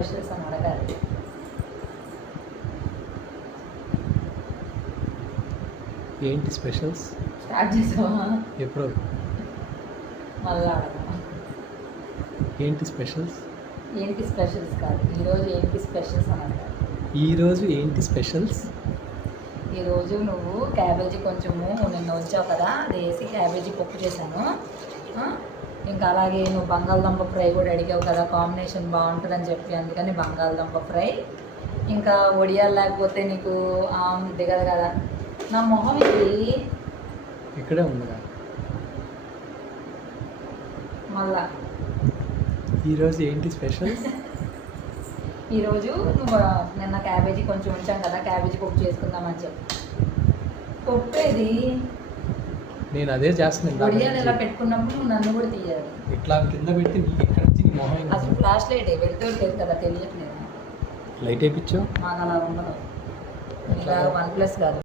Specials అని అడగాలి ఏంటి స్పెషల్స్? స్టార్ట్ చేసావా? ఎప్పుడు. మళ్ళీ ఏంటి స్పెషల్స్? ఏంటి స్పెషల్స్ కాదు. ఈరోజు ఏంటి స్పెషల్స్ అని అడగాలి ఈరోజు ఏంటి స్పెషల్స్? ఈరోజు నువ్వు క్యాబేజీ కొంచెము నిన్న వచ్చావు కదా అది వేసి క్యాబేజీ పప్పు చేశాను? ఇంకా అలాగే నువ్వు బంగాళదుంప ఫ్రై కూడా అడిగావు కదా కాంబినేషన్ బాగుంటుందని చెప్పి అందుకని బంగాళదుంప ఫ్రై. ఇంకా వడియాలు లేకపోతే నీకు దిగదు కదా. నా మొహం ఇది ఇక్కడే ఉందిగా మళ్ళా. ఈరోజు ఏంటి స్పెషల్స్ ఈరోజు నువ్వు నిన్న క్యాబేజీ కొంచెం ఉంచాం కదా క్యాబేజీ పప్పు చేసుకుందామని చెప్పి. పప్పు ఏది నేను అదే చేస్తున్నాను. ఇలా పెట్టుకున్నప్పుడు నన్ను కూడా తీయాలి. ఇట్లా కింద పెట్టి నీకు ఇక్కడ నుంచి నీ మొహం అసలు ఫ్లాష్ లైట్ వెళ్తూ కదా తెలియట్లేదు. లైట్ వేయించావు? మాకు అలా ఉండదు. ఇలా వన్ ప్లస్ కాదు.